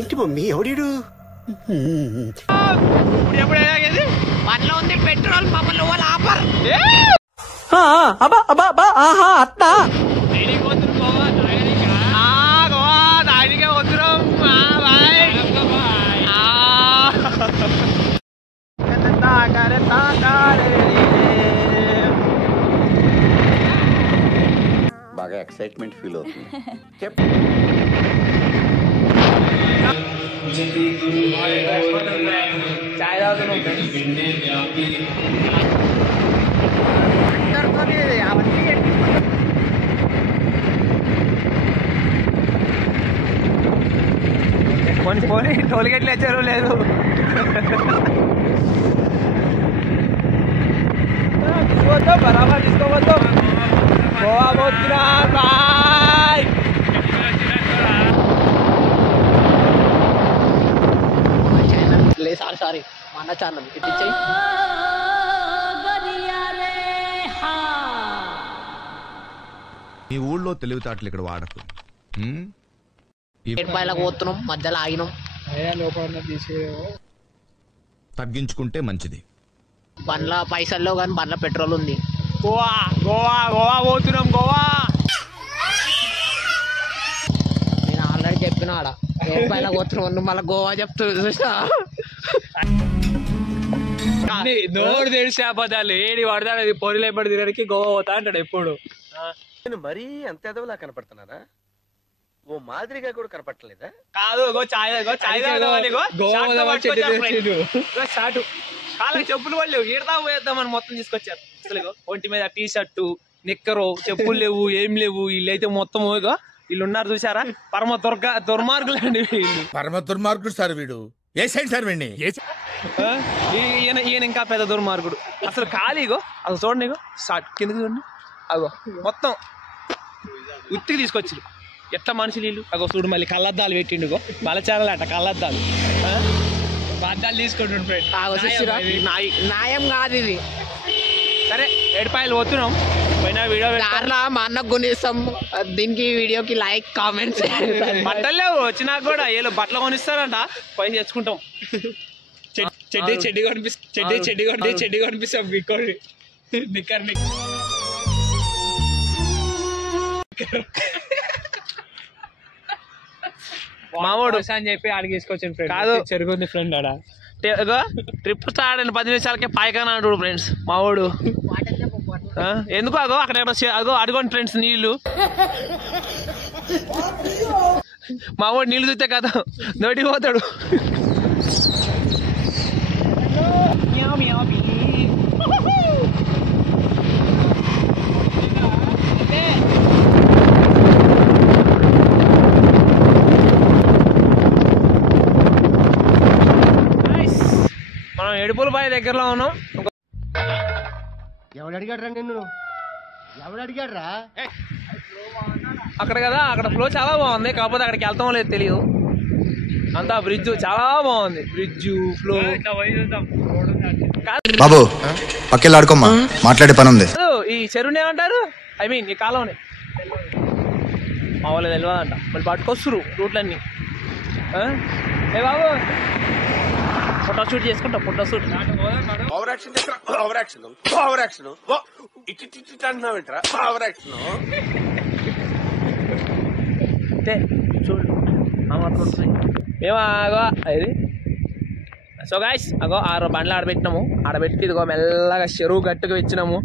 ఏంటి మమ్మీ ఎవడు మనలో ఉంది పెట్రోల్ మమ్మల్ని వాళ్ళు ఆపర్ అత్తా బాగా ఎక్సైట్మెంట్ ఫీల్ అవుతుంది పోనీ టోల్గేట్లు వచ్చారు లేదు తీసుకోవద్దాం బరాబర్ తీసుకోవద్దాం గోవా పోతున్నా బాయ్ సారీ మా అన్న ఛానల్ ఇచ్చేయి ఈ ఊళ్ళో తెలివితేటలు ఇక్కడ వాడకు రూపాయలకు పోతున్నాం మధ్యలో ఆగినాం తగ్గించుకుంటే మంచిది బండ్ల పైసల్లో కానీ బండ్ల పెట్రోల్ ఉంది గోవా గోవా గోవా పోతున్నాం గోవా నేను ఆల్రెడీ చెప్పిన ఆడ రూపాయలకు పోతున్నాం మళ్ళీ గోవా చెప్తుంది చూసా నోరు తెలిసి అబద్ధాలు ఏడి పడతాడు పొరిలేపడి తినడానికి గోవా పోతా అంటాడు ఎప్పుడు నేను మరీ అంత ఎదవలా కనపడుతున్నారా ఓ మాదిరిగా కూడా కనపడలేదా కాదు కాళ్ళకి చెప్పులు వాళ్ళు ఈడతా పోయేద్దామని మొత్తం తీసుకొచ్చారు అసలు ఒంటి మీద టీ షర్టు నిక్కరు చెప్పులు లేవు ఏం లేవు వీళ్ళైతే మొత్తం వీళ్ళు ఉన్నారు చూసారా పరమ దుర్మార్గులు అండి వీళ్ళు పరమ దుర్మార్గుడు సార్ వీడు ఏ సైడ్ సార్ వీడిని ఈయన ఇంకా పెద్ద దుర్మార్గుడు అసలు ఖాళీగో అసలు చూడండి కిందకి చూడండి అగో మొత్తం ఉత్తికి తీసుకొచ్చారు ఎట్లా మనుషులు వీళ్ళు అగో చూడు మళ్ళీ కళ్ళద్దాలు పెట్టిండుగో బలచారాలు అట కళ్ళద్దాలు అద్దాలు తీసుకుంటుండ్రు న్యాయం కాదు ఇది సరే ఏడుపాయలు పోతున్నాం పోయినా వీడియో మా అన్నకు కొనిస్తాం దీనికి వీడియోకి లైక్ కామెంట్స్ బట్టలు లేవు వచ్చినా కూడా వీళ్ళు బట్టలు కొనిస్తారంట పోయి తెచ్చుకుంటాం చెడ్డి కనిపిస్తాం బిక్కోడి నిక్కర్ మామూడు అని చెప్పి ఆడికి తీసుకొచ్చిన ఫ్రెండ్ కాదు చెరుగుంది ఫ్రెండ్ ఆడ ట్రిప్ స్టార్ట్ అయిన 10 నిమిషాలకే పాయకాన అంటాడు ఫ్రెండ్స్ మావాడు ఎందుకు అక్కడ అడుగోండి ఫ్రెండ్స్ నీళ్లు మావాడు నీళ్ళు చూస్తే కదా నోటికి పోతాడు మనం ఎడుపుల బావి దగ్గరలో ఉన్నాం ఎవడు అడిగాడ్రా నిన్ను ఎవడు అడిగాడ్రా అక్కడ కదా అక్కడ ఫ్లో చాలా బాగుంది కాకపోతే అక్కడికి వెళ్తామో లేదు తెలియదు అంతా బ్రిడ్జ్ చాలా బాగుంది బ్రిడ్జ్ ఫ్లో బాబు పక్కెళ్ళి ఆడుకోమ్మా మాట్లాడే పని ఉంది ఈ చెరువుని ఏమంటారు ఐ మీన్ ఈ కాలంని మా వాళ్ళు తెలియదంట మళ్ళీ పట్టుకొస్తురు రూట్లన్నీ ఏ బాబు ఫోటో షూట్ చేసుకుంటా ఫోటో షూట్ చూడు మేమాగో అది సో గైస్ అగో 6 బండ్లు ఆడబెట్టినాము ఆడబెట్టి ఇదిగో మెల్లగా చెరువు గట్టుకు వచ్చినాము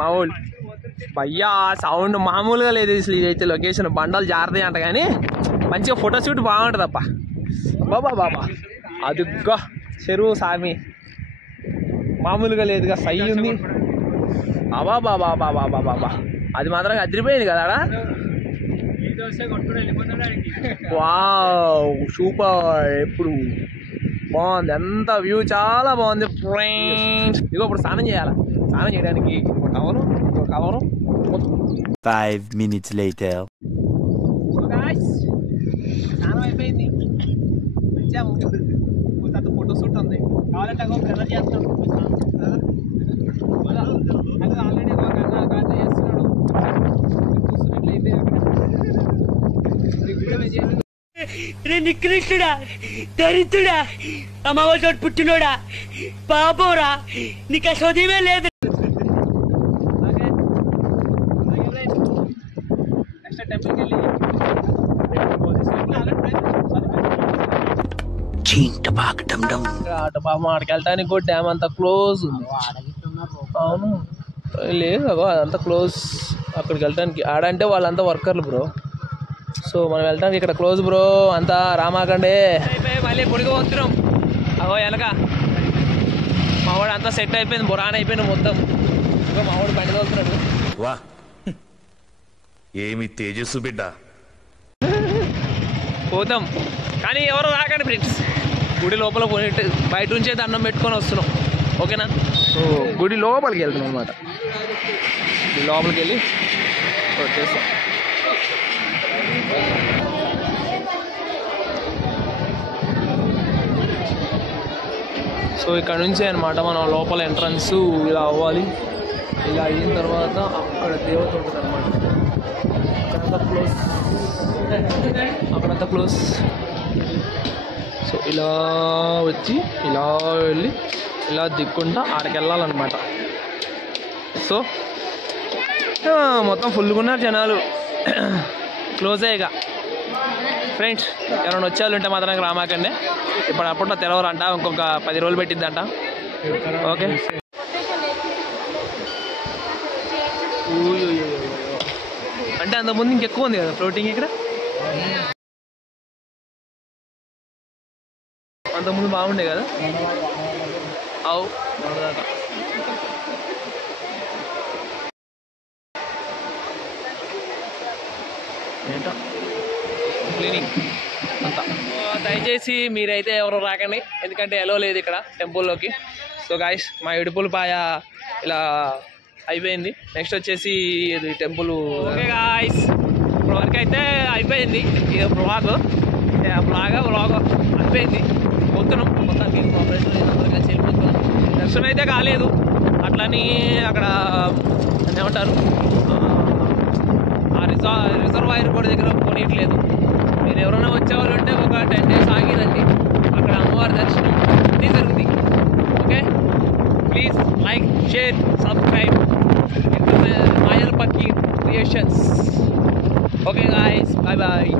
మామూలు భయ్యా సౌండ్ మామూలుగా లేదు అసలు ఇదైతే లొకేషన్ బండలు జారుతాయి అంట కానీ మంచిగా ఫోటో షూట్ బాగుంటుంది అప్ప బాబా అదిగో చెరువు సామి మామూలుగా లేదుగా సై ఉంది బాబా అది మాత్రం అదిరిపోయింది కదా వావ్ సూపర్ ఎప్పుడు బాగుంది ఎంత వ్యూ చాలా బాగుంది ఫ్రెండ్స్ ఇగో ఇప్పుడు స్నానం చేయాలా స్నానం చేయడానికి కవరు 5 minutes later స్నానం అయిపోయింది వచ్చాము ఫోటో షూట్ ఉంది కావాలంటే ప్రెజర్ చేస్తాడు ఆల్రెడీ చేస్తున్నాడు చూస్తున్నట్లయితే రే నికృష్టుడా, దరిద్రుడా, అమ్మవారి పుట్టినోడా, పాపోరా, నీకు ఆ చదివే లేదు. ఆడికి వెళ్ళటానికి కూడా డ్యామ్ అంతా క్లోజ్ ఉంది. అవును లేదు అగో అదంతా క్లోజ్. అక్కడికి వెళ్ళటానికి ఆడంటే వాళ్ళంతా వర్కర్లు బ్రో. సో మనం వెళ్తానికి ఇక్కడ క్లోజ్ బ్రో, అంతా రామాకండే. మళ్ళీ పొడిగా వస్తున్నాం. అగో వెనక మావాడు అంతా సెట్ అయిపోయింది, బురాన్ అయిపోయింది మొత్తం. ఇంకా మావాడు బండి తోలుతున్నాడు. వా ఏమి తేజస్సు బిడ్డ. పోతాం కానీ ఎవరు రాకండి ఫ్రెండ్స్. గుడి లోపల పోయినట్టు బయట నుంచే దండం పెట్టుకొని వస్తున్నాం, ఓకేనా? సో గుడి లోపలికి వెళ్తున్నాం అనమాట. గుడి లోపలికి వెళ్ళి వచ్చేస్తాం. సో ఇక్కడ నుంచి అనమాట మనం లోపల ఎంట్రన్స్ ఇలా అవ్వాలి. ఇలా అయిన తర్వాత అక్కడ దేవత ఉంటుంది అనమాట. అక్కడంతా క్లోజ్, అక్కడంతా క్లోజ్. సో ఇలా వచ్చి ఇలా వెళ్ళి ఇలా దిక్కుంటా ఆడికి వెళ్ళాలన్నమాట. సో మొత్తం ఫుల్గా ఉన్నారు జనాలు. క్లోజ్ అయ్యాక ఫ్రెండ్స్ ఎవరైనా వచ్చేవాళ్ళు ఉంటే మాత్రం రామాకండి. ఇప్పుడు అప్పట్లో తెలవరంట, ఇంకొక 10 రోజులు పెట్టిద్దంట. ఓకే అంటే అంతకుముందు ఇంకెక్కువ ఉంది కదా ఫ్లోటింగ్ ఇక్కడ. అంతకుముందు బాగుండే కదా. అవు దాకా ఏంటో క్లీనింగ్ అంతా. దయచేసి మీరైతే ఎవరు రాకండి, ఎందుకంటే ఎలో లేదు ఇక్కడ టెంపుల్లోకి. సో గాయస్ మా ఇడుపులపాయ ఇలా అయిపోయింది. నెక్స్ట్ వచ్చేసి ఇది టెంపుల్. ఓకే గాయస్ ఇప్పుడు వరకు అయితే అయిపోయింది ఇక బ్లాగ్ అయిపోయింది. పోతున్నాం మొత్తానికి కోఆపరేషన్ అందరూ కలిసి వెళ్ళిపోతున్నాం. దర్శనం అయితే కాలేదు, అట్లని అక్కడ ఏమంటారు ఆ రిజర్వాయర్ కూడా దగ్గర పోనీయట్లేదు. మీరు ఎవరైనా వచ్చేవాళ్ళు ఉంటే ఒక 10 days ఆగిరండి, అక్కడ అమ్మవారి దర్శనం అన్నీ జరుగుతుంది. Okay please like, share, subscribe Mayal Pakki creations. Okay guys, bye bye.